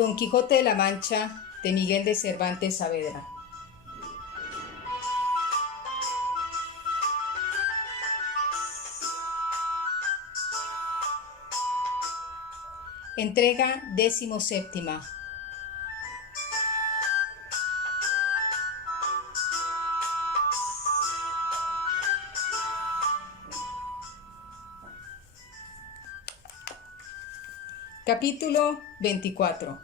Don Quijote de la Mancha, de Miguel de Cervantes Saavedra. Entrega 17ª. Capítulo 24,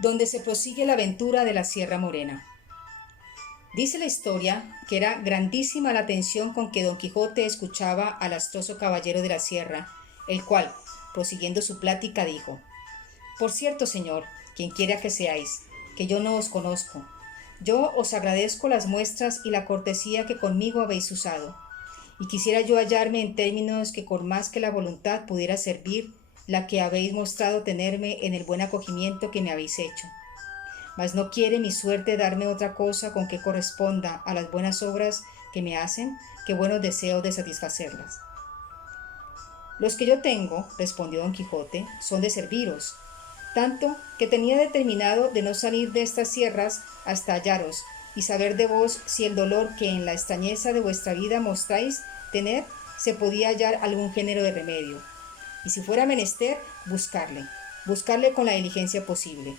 donde se prosigue la aventura de la Sierra Morena. Dice la historia que era grandísima la atención con que Don Quijote escuchaba al astroso caballero de la sierra, el cual, prosiguiendo su plática, dijo: «Por cierto, señor, quien quiera que seáis, que yo no os conozco, yo os agradezco las muestras y la cortesía que conmigo habéis usado, y quisiera yo hallarme en términos que con más que la voluntad pudiera servir la que habéis mostrado tenerme en el buen acogimiento que me habéis hecho. Mas no quiere mi suerte darme otra cosa con que corresponda a las buenas obras que me hacen, que buenos deseos de satisfacerlas». «Los que yo tengo», respondió Don Quijote, «son de serviros, tanto que tenía determinado de no salir de estas sierras hasta hallaros, y saber de vos si el dolor que en la extrañeza de vuestra vida mostráis tener se podía hallar algún género de remedio, y si fuera menester, buscarle con la diligencia posible.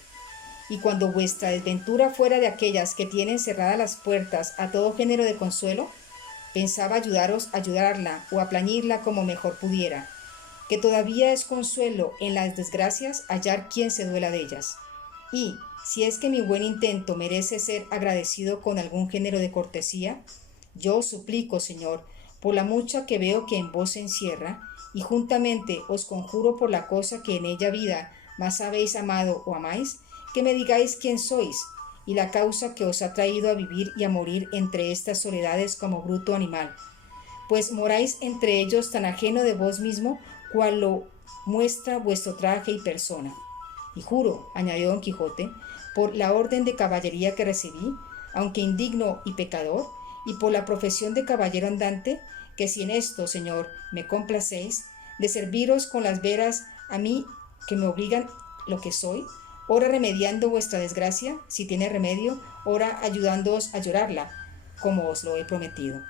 Y cuando vuestra desventura fuera de aquellas que tienen cerradas las puertas a todo género de consuelo, pensaba ayudarla o aplañirla como mejor pudiera, que todavía es consuelo en las desgracias hallar quien se duela de ellas. Y, si es que mi buen intento merece ser agradecido con algún género de cortesía, yo os suplico, señor, por la mucha que veo que en vos se encierra, y juntamente os conjuro por la cosa que en ella vida más habéis amado o amáis, que me digáis quién sois, y la causa que os ha traído a vivir y a morir entre estas soledades como bruto animal, pues moráis entre ellos tan ajeno de vos mismo cual lo muestra vuestro traje y persona. Y juro», añadió Don Quijote, «por la orden de caballería que recibí, aunque indigno y pecador, y por la profesión de caballero andante, que si en esto, señor, me complacéis, de serviros con las veras a mí que me obligan lo que soy, ora remediando vuestra desgracia, si tiene remedio, ora ayudándoos a llorarla, como os lo he prometido».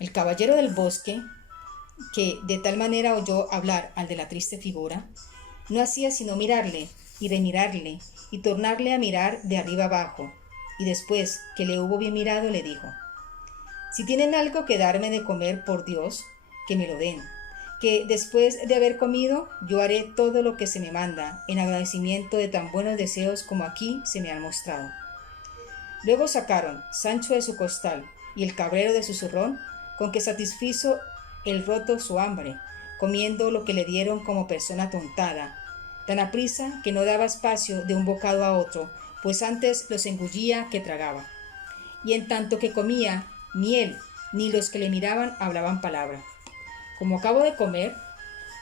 El caballero del bosque, que de tal manera oyó hablar al de la triste figura, no hacía sino mirarle y remirarle y tornarle a mirar de arriba abajo, y después que le hubo bien mirado le dijo: «Si tienen algo que darme de comer, por Dios, que me lo den, que después de haber comido yo haré todo lo que se me manda en agradecimiento de tan buenos deseos como aquí se me han mostrado». Luego sacaron Sancho de su costal y el cabrero de su zurrón, con que satisfizo el roto su hambre, comiendo lo que le dieron como persona tontada, tan aprisa que no daba espacio de un bocado a otro, pues antes los engullía que tragaba. Y en tanto que comía, ni él ni los que le miraban hablaban palabra. Como acabó de comer,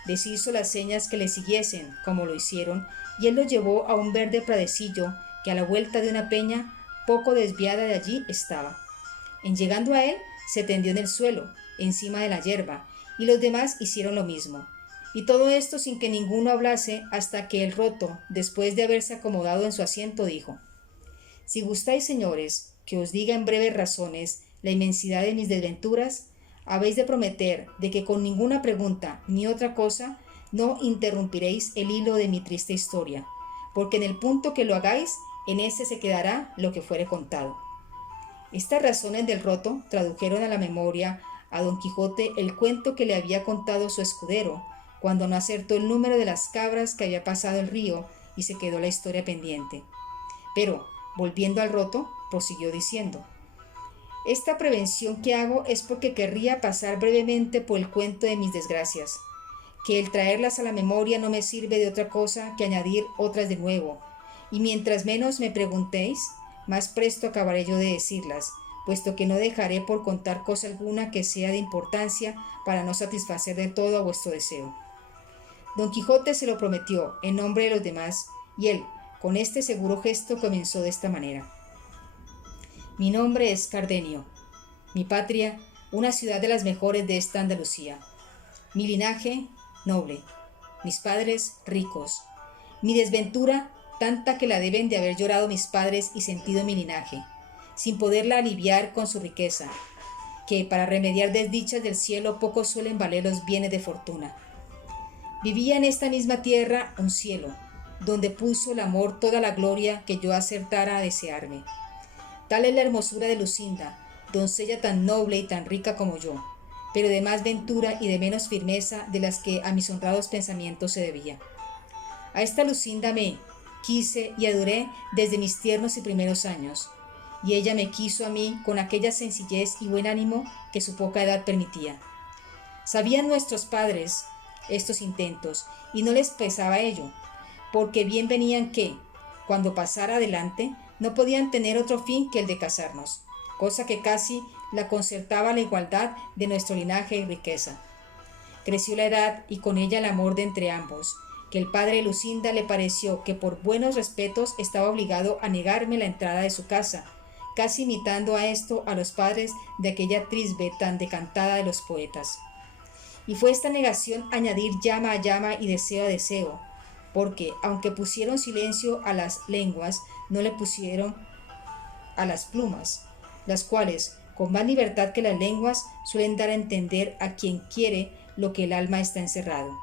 les hizo las señas que le siguiesen, como lo hicieron, y él los llevó a un verde pradecillo que a la vuelta de una peña poco desviada de allí estaba. En llegando a él, se tendió en el suelo, encima de la hierba, y los demás hicieron lo mismo. Y todo esto sin que ninguno hablase, hasta que el roto, después de haberse acomodado en su asiento, dijo: «Si gustáis, señores, que os diga en breves razones la inmensidad de mis desventuras, habéis de prometer de que con ninguna pregunta ni otra cosa no interrumpiréis el hilo de mi triste historia, porque en el punto que lo hagáis, en ese se quedará lo que fuere contado». Estas razones del roto tradujeron a la memoria a Don Quijote el cuento que le había contado su escudero, cuando no acertó el número de las cabras que había pasado el río y se quedó la historia pendiente. Pero, volviendo al roto, prosiguió diciendo: «Esta prevención que hago es porque querría pasar brevemente por el cuento de mis desgracias, que el traerlas a la memoria no me sirve de otra cosa que añadir otras de nuevo, y mientras menos me preguntéis, más presto acabaré yo de decirlas, puesto que no dejaré por contar cosa alguna que sea de importancia para no satisfacer de todo a vuestro deseo». Don Quijote se lo prometió en nombre de los demás, y él, con este seguro gesto, comenzó de esta manera: «Mi nombre es Cardenio, mi patria, una ciudad de las mejores de esta Andalucía. Mi linaje, noble, mis padres ricos, mi desventura tanta que la deben de haber llorado mis padres y sentido mi linaje, sin poderla aliviar con su riqueza, que para remediar desdichas del cielo poco suelen valer los bienes de fortuna. Vivía en esta misma tierra un cielo, donde puso el amor toda la gloria que yo acertara a desearme. Tal es la hermosura de Lucinda, doncella tan noble y tan rica como yo, pero de más ventura y de menos firmeza de las que a mis honrados pensamientos se debía. A esta Lucinda me quise y adoré desde mis tiernos y primeros años, y ella me quiso a mí con aquella sencillez y buen ánimo que su poca edad permitía. Sabían nuestros padres estos intentos, y no les pesaba ello, porque bien venían que, cuando pasara adelante, no podían tener otro fin que el de casarnos, cosa que casi la concertaba la igualdad de nuestro linaje y riqueza. Creció la edad y con ella el amor de entre ambos, que el padre de Lucinda le pareció que por buenos respetos estaba obligado a negarme la entrada de su casa, casi imitando a esto a los padres de aquella trisbe tan decantada de los poetas. Y fue esta negación añadir llama a llama y deseo a deseo, porque, aunque pusieron silencio a las lenguas, no le pusieron a las plumas, las cuales, con más libertad que las lenguas, suelen dar a entender a quien quiere lo que el alma está encerrado,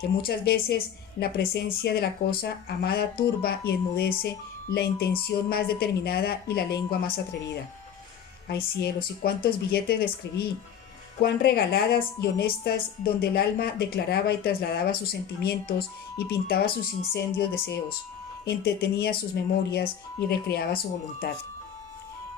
que muchas veces la presencia de la cosa amada turba y enmudece la intención más determinada y la lengua más atrevida. ¡Ay cielos! ¿Y cuántos billetes le escribí! Cuán regaladas y honestas, donde el alma declaraba y trasladaba sus sentimientos y pintaba sus incendios deseos, entretenía sus memorias y recreaba su voluntad.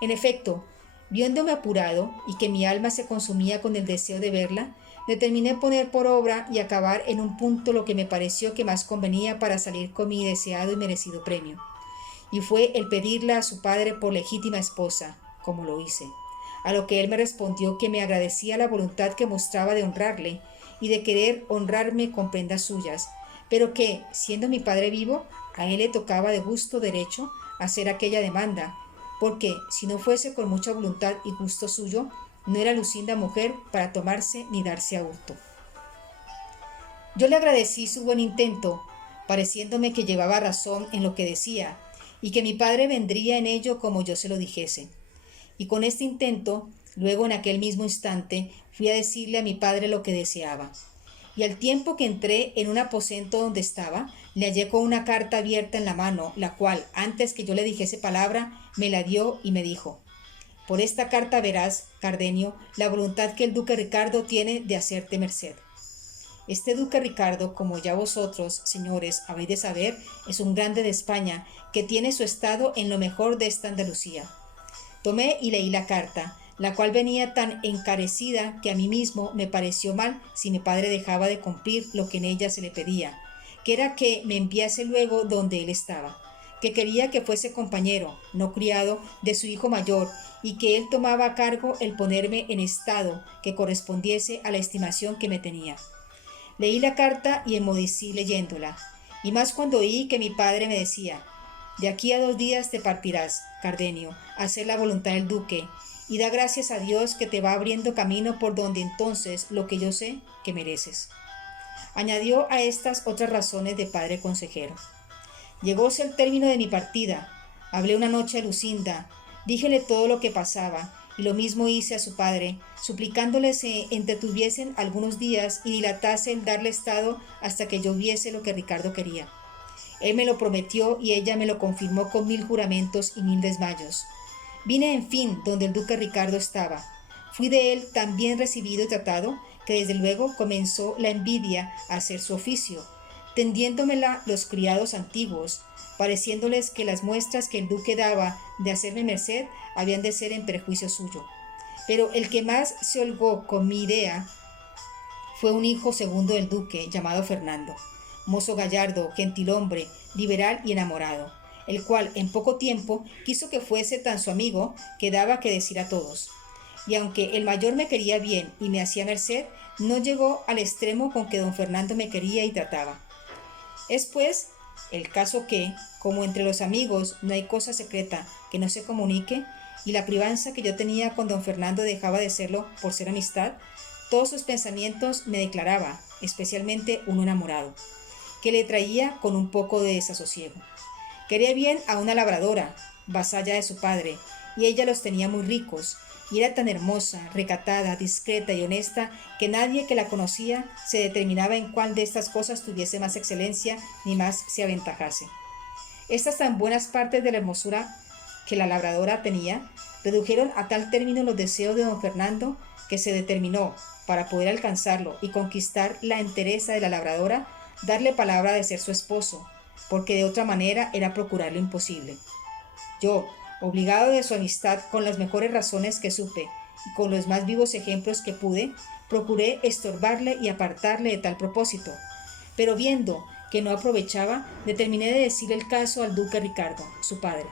En efecto, viéndome apurado y que mi alma se consumía con el deseo de verla, determiné poner por obra y acabar en un punto lo que me pareció que más convenía para salir con mi deseado y merecido premio, y fue el pedirla a su padre por legítima esposa, como lo hice. A lo que él me respondió que me agradecía la voluntad que mostraba de honrarle y de querer honrarme con prendas suyas, pero que, siendo mi padre vivo, a él le tocaba de gusto derecho hacer aquella demanda, porque, si no fuese con mucha voluntad y gusto suyo, no era Lucinda mujer para tomarse ni darse a hurto. Yo le agradecí su buen intento, pareciéndome que llevaba razón en lo que decía, y que mi padre vendría en ello como yo se lo dijese. Y con este intento, luego en aquel mismo instante, fui a decirle a mi padre lo que deseaba. Y al tiempo que entré en un aposento donde estaba, le hallé con una carta abierta en la mano, la cual, antes que yo le dijese palabra, me la dio y me dijo: por esta carta verás, Cardenio, la voluntad que el duque Ricardo tiene de hacerte merced. Este duque Ricardo, como ya vosotros, señores, habéis de saber, es un grande de España, que tiene su estado en lo mejor de esta Andalucía. Tomé y leí la carta, la cual venía tan encarecida que a mí mismo me pareció mal si mi padre dejaba de cumplir lo que en ella se le pedía, que era que me enviase luego donde él estaba, que quería que fuese compañero, no criado, de su hijo mayor, y que él tomaba a cargo el ponerme en estado que correspondiese a la estimación que me tenía. Leí la carta y enmudecí leyéndola, y más cuando oí que mi padre me decía: de aquí a 2 días te partirás, Cardenio, a hacer la voluntad del duque, y da gracias a Dios que te va abriendo camino por donde entonces lo que yo sé que mereces. Añadió a estas otras razones de padre consejero. Llegóse el término de mi partida. Hablé una noche a Lucinda, díjele todo lo que pasaba, y lo mismo hice a su padre, suplicándole se entretuviesen algunos días y dilatase el darle estado hasta que yo viese lo que Ricardo quería. Él me lo prometió y ella me lo confirmó con 1000 juramentos y 1000 desmayos. Vine, en fin, donde el duque Ricardo estaba. Fui de él tan bien recibido y tratado que desde luego comenzó la envidia a hacer su oficio, tendiéndomela los criados antiguos, pareciéndoles que las muestras que el duque daba de hacerme merced habían de ser en perjuicio suyo. Pero el que más se holgó con mi idea fue un hijo segundo del duque, llamado Fernando, mozo gallardo, gentilhombre, liberal y enamorado, el cual en poco tiempo quiso que fuese tan su amigo que daba que decir a todos. Y aunque el mayor me quería bien y me hacía merced, no llegó al extremo con que don Fernando me quería y trataba. Es pues el caso que, como entre los amigos no hay cosa secreta que no se comunique, y la privanza que yo tenía con don Fernando dejaba de serlo por ser amistad, todos sus pensamientos me declaraba, especialmente uno enamorado, que le traía con un poco de desasosiego. Quería bien a una labradora, vasalla de su padre, y ella los tenía muy ricos, y era tan hermosa, recatada, discreta y honesta que nadie que la conocía se determinaba en cuál de estas cosas tuviese más excelencia ni más se aventajase. Estas tan buenas partes de la hermosura que la labradora tenía redujeron a tal término los deseos de don Fernando que se determinó, para poder alcanzarlo y conquistar la entereza de la labradora, darle palabra de ser su esposo, porque de otra manera era procurar lo imposible. Yo, obligado de su amistad con las mejores razones que supe y con los más vivos ejemplos que pude, procuré estorbarle y apartarle de tal propósito, pero viendo que no aprovechaba, determiné de decir el caso al duque Ricardo, su padre.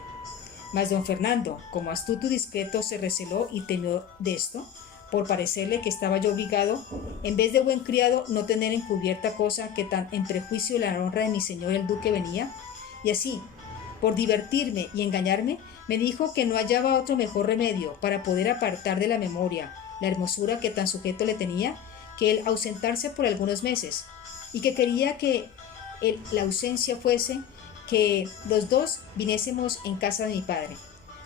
Mas don Fernando, como astuto y discreto, se receló y temió de esto, por parecerle que estaba yo obligado, en vez de buen criado, no tener encubierta cosa que tan en prejuicio de la honra de mi señor el duque venía, y así, por divertirme y engañarme, me dijo que no hallaba otro mejor remedio para poder apartar de la memoria la hermosura que tan sujeto le tenía, que el ausentarse por algunos meses, y que quería que la ausencia fuese que los dos viniésemos en casa de mi padre,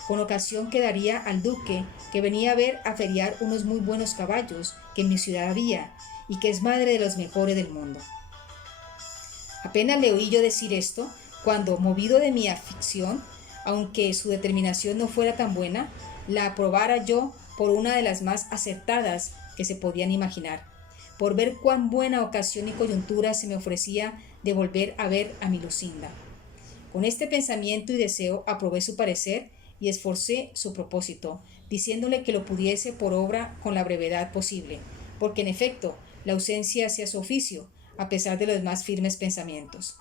con ocasión que daría al duque que venía a ver a feriar unos muy buenos caballos que en mi ciudad había, y que es madre de los mejores del mundo. Apenas le oí yo decir esto, cuando, movido de mi afición, aunque su determinación no fuera tan buena, la aprobara yo por una de las más acertadas que se podían imaginar, por ver cuán buena ocasión y coyuntura se me ofrecía de volver a ver a mi Lucinda. Con este pensamiento y deseo aprobé su parecer y esforcé su propósito, diciéndole que lo pudiese por obra con la brevedad posible, porque en efecto la ausencia hacía su oficio, a pesar de los más firmes pensamientos.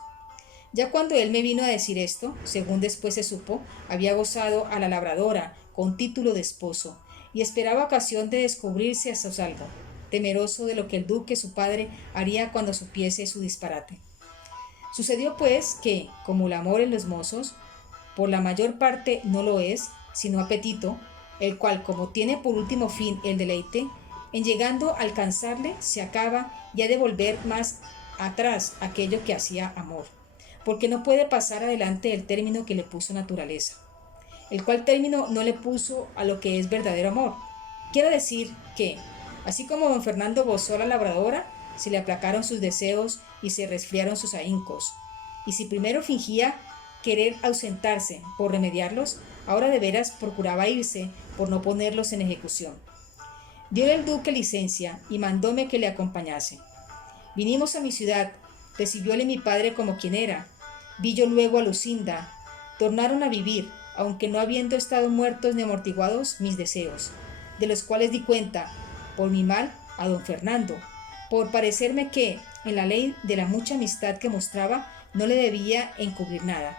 Ya cuando él me vino a decir esto, según después se supo, había gozado a la labradora con título de esposo, y esperaba ocasión de descubrirse a su salvo, temeroso de lo que el duque su padre haría cuando supiese su disparate. Sucedió pues que, como el amor en los mozos, por la mayor parte no lo es, sino apetito, el cual, como tiene por último fin el deleite, en llegando a alcanzarle se acaba y ha de volver más atrás aquello que hacía amor, porque no puede pasar adelante el término que le puso naturaleza, el cual término no le puso a lo que es verdadero amor. Quiero decir que, así como don Fernando gozó a la labradora, se le aplacaron sus deseos y se resfriaron sus ahíncos, y si primero fingía querer ausentarse por remediarlos, ahora de veras procuraba irse por no ponerlos en ejecución. Diole el duque licencia y mandóme que le acompañase. Vinimos a mi ciudad, recibióle mi padre como quien era, vi yo luego a Lucinda, tornaron a vivir, aunque no habiendo estado muertos ni amortiguados mis deseos, de los cuales di cuenta, por mi mal, a don Fernando, por parecerme que, en la ley de la mucha amistad que mostraba, no le debía encubrir nada.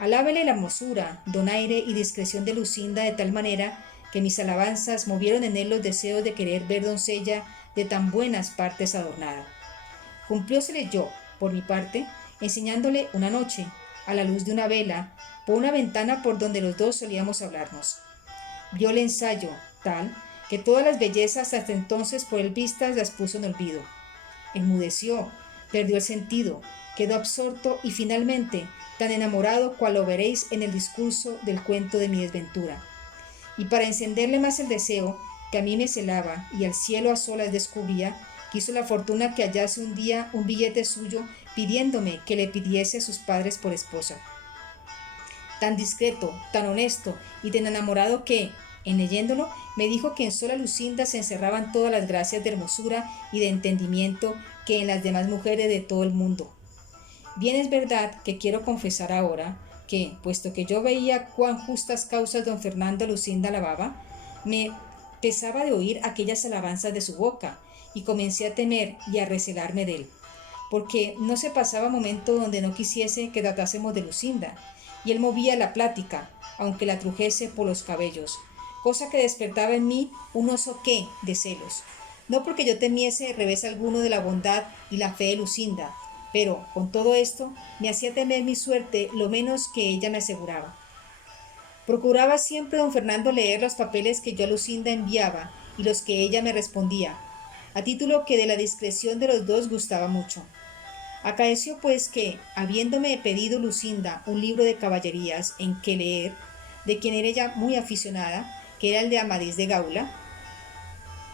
Alábele la hermosura, donaire y discreción de Lucinda de tal manera que mis alabanzas movieron en él los deseos de querer ver doncella de tan buenas partes adornada. Cumpliósele yo, por mi parte, enseñándole una noche, a la luz de una vela, por una ventana por donde los dos solíamos hablarnos. Viole ensayo, tal, que todas las bellezas hasta entonces por él vistas las puso en olvido. Enmudeció, perdió el sentido, quedó absorto y finalmente tan enamorado cual lo veréis en el discurso del cuento de mi desventura. Y para encenderle más el deseo, que a mí me celaba y al cielo a solas descubría, quiso la fortuna que hallase un día un billete suyo pidiéndome que le pidiese a sus padres por esposa. Tan discreto, tan honesto y tan enamorado que, en leyéndolo, me dijo que en sola Lucinda se encerraban todas las gracias de hermosura y de entendimiento que en las demás mujeres de todo el mundo. Bien es verdad que quiero confesar ahora que, puesto que yo veía cuán justas causas don Fernando a Lucinda alababa, me pesaba de oír aquellas alabanzas de su boca, y comencé a temer y a recelarme de él, porque no se pasaba momento donde no quisiese que tratásemos de Lucinda, y él movía la plática, aunque la trujese por los cabellos, cosa que despertaba en mí un no sé qué de celos, no porque yo temiese revés alguno de la bondad y la fe de Lucinda, pero con todo esto me hacía temer mi suerte lo menos que ella me aseguraba. Procuraba siempre don Fernando leer los papeles que yo a Lucinda enviaba y los que ella me respondía, a título que de la discreción de los dos gustaba mucho. Acaeció pues que, habiéndome pedido Lucinda un libro de caballerías en que leer, de quien era ella muy aficionada, que era el de Amadís de Gaula,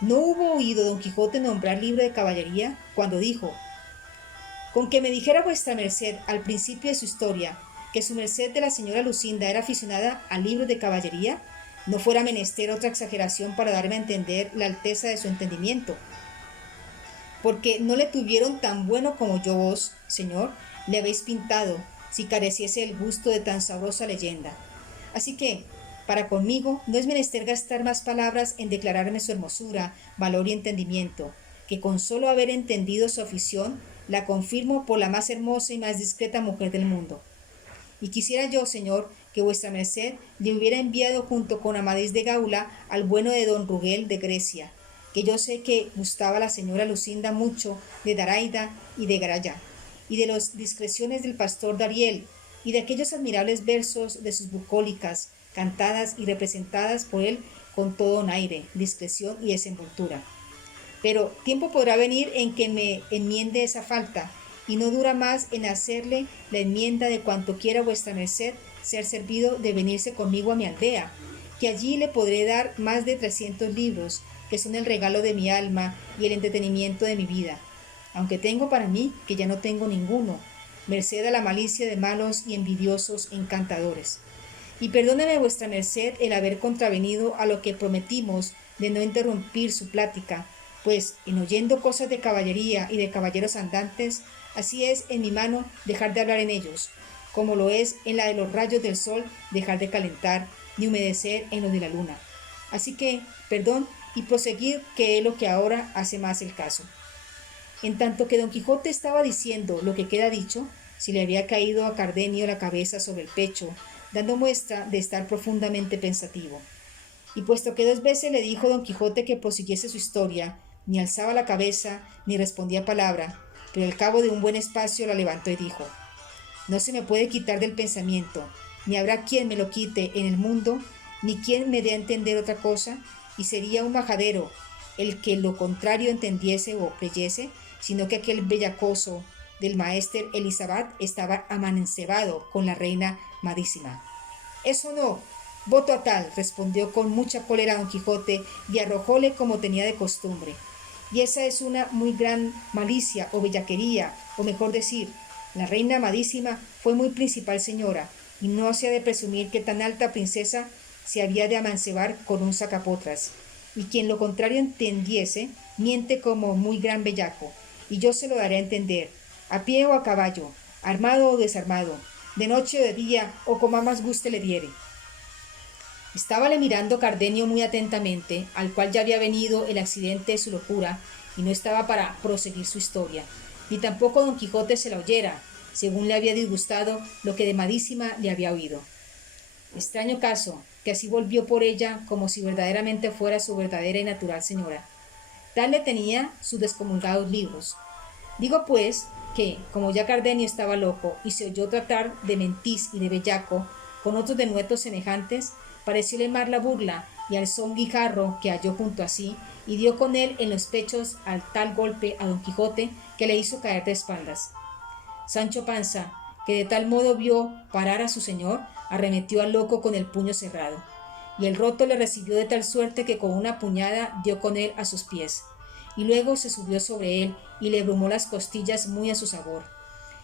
no hubo oído don Quijote nombrar libro de caballería, cuando dijo: con que me dijera vuestra merced al principio de su historia que su merced de la señora Lucinda era aficionada a libros de caballería, no fuera menester otra exageración para darme a entender la alteza de su entendimiento, porque no le tuvieron tan bueno como yo vos, señor, le habéis pintado, si careciese el gusto de tan sabrosa leyenda. Así que, para conmigo, no es menester gastar más palabras en declararme su hermosura, valor y entendimiento, que con solo haber entendido su afición, la confirmo por la más hermosa y más discreta mujer del mundo. Y quisiera yo, señor, que vuestra merced le hubiera enviado junto con Amadís de Gaula al bueno de don Rugel de Grecia, que yo sé que gustaba a la señora Lucinda mucho de Daraida y de Garaya, y de las discreciones del pastor Dariel, y de aquellos admirables versos de sus bucólicas, cantadas y representadas por él con todo donaire, discreción y desenvoltura. Pero tiempo podrá venir en que me enmiende esa falta, y no dura más en hacerle la enmienda de cuanto quiera vuestra merced ser servido de venirse conmigo a mi aldea, que allí le podré dar más de 300 libros, que son el regalo de mi alma y el entretenimiento de mi vida, aunque tengo para mí que ya no tengo ninguno, merced a la malicia de malos y envidiosos encantadores. Y perdóneme vuestra merced el haber contravenido a lo que prometimos de no interrumpir su plática, pues en oyendo cosas de caballería y de caballeros andantes, así es en mi mano dejar de hablar en ellos, como lo es en la de los rayos del sol dejar de calentar ni humedecer en lo de la luna. Así que, perdón y proseguir, que es lo que ahora hace más el caso. En tanto que don Quijote estaba diciendo lo que queda dicho, se le había caído a Cardenio la cabeza sobre el pecho, dando muestra de estar profundamente pensativo. Y puesto que 2 veces le dijo don Quijote que prosiguiese su historia, ni alzaba la cabeza ni respondía palabra, pero al cabo de un buen espacio la levantó y dijo: no se me puede quitar del pensamiento, ni habrá quien me lo quite en el mundo, ni quien me dé a entender otra cosa, y sería un majadero el que lo contrario entendiese o creyese, sino que aquel bellacoso del maester Elisabat estaba amancebado con la reina Madísima. Eso no, voto a tal, respondió con mucha cólera don Quijote, y arrojóle como tenía de costumbre. Y esa es una muy gran malicia o bellaquería, o mejor decir, la reina amadísima fue muy principal señora, y no se ha de presumir que tan alta princesa se había de amancebar con un sacapotras, y quien lo contrario entendiese, miente como muy gran bellaco, y yo se lo daré a entender, a pie o a caballo, armado o desarmado, de noche o de día, o como a más guste le diere. Estábale mirando Cardenio muy atentamente, al cual ya había venido el accidente de su locura, y no estaba para proseguir su historia, ni tampoco don Quijote se la oyera, según le había disgustado lo que de Madísima le había oído. Extraño caso, que así volvió por ella como si verdaderamente fuera su verdadera y natural señora. Tal le tenía sus descomulgados libros. Digo pues que, como ya Cardenio estaba loco y se oyó tratar de mentís y de bellaco con otros denuestos semejantes, parecióle mar la burla y alzó un guijarro que halló junto a sí y dio con él en los pechos al tal golpe a don Quijote que le hizo caer de espaldas. Sancho Panza, que de tal modo vio parar a su señor, arremetió al loco con el puño cerrado, y el roto le recibió de tal suerte que con una puñada dio con él a sus pies, y luego se subió sobre él y le brumó las costillas muy a su sabor.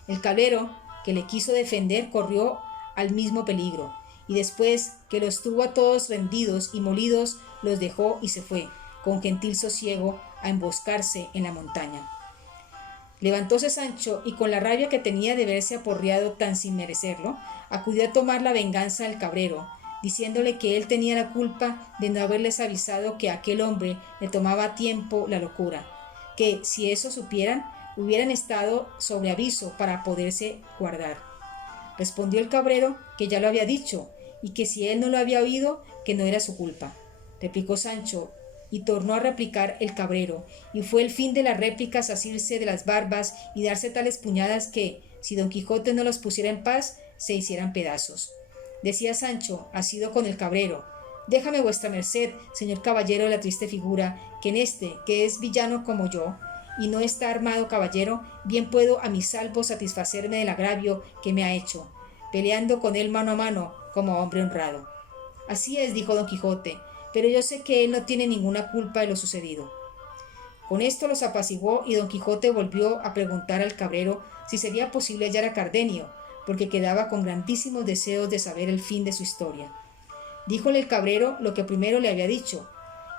El cabrero, que le quiso defender, corrió al mismo peligro, y después que los tuvo a todos rendidos y molidos, los dejó y se fue, con gentil sosiego, a emboscarse en la montaña. Levantóse Sancho, y con la rabia que tenía de verse aporreado tan sin merecerlo, acudió a tomar la venganza del cabrero, diciéndole que él tenía la culpa de no haberles avisado que a aquel hombre le tomaba tiempo la locura, que si eso supieran, hubieran estado sobre aviso para poderse guardar. Respondió el cabrero que ya lo había dicho, y que si él no lo había oído, que no era su culpa. Replicó Sancho, y tornó a replicar el cabrero, y fue el fin de las réplicas asirse de las barbas y darse tales puñadas que, si don Quijote no los pusiera en paz, se hicieran pedazos. Decía Sancho, asido con el cabrero: Déjame vuestra merced, señor caballero de la triste figura, que en este, que es villano como yo, y no está armado caballero, bien puedo a mi salvo satisfacerme del agravio que me ha hecho, peleando con él mano a mano, como hombre honrado. Así es, dijo don Quijote, pero yo sé que él no tiene ninguna culpa de lo sucedido. Con esto los apaciguó y don Quijote volvió a preguntar al cabrero si sería posible hallar a Cardenio, porque quedaba con grandísimos deseos de saber el fin de su historia. Díjole el cabrero lo que primero le había dicho,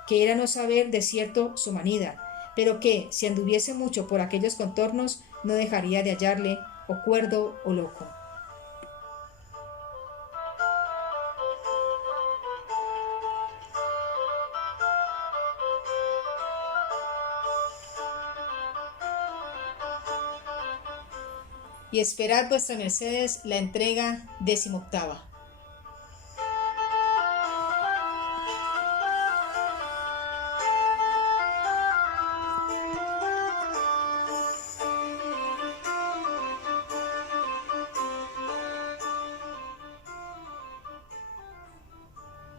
que era no saber de cierto su manida, pero que, si anduviese mucho por aquellos contornos, no dejaría de hallarle, o cuerdo o loco. Y esperad vuestra mercedes la entrega 18ª.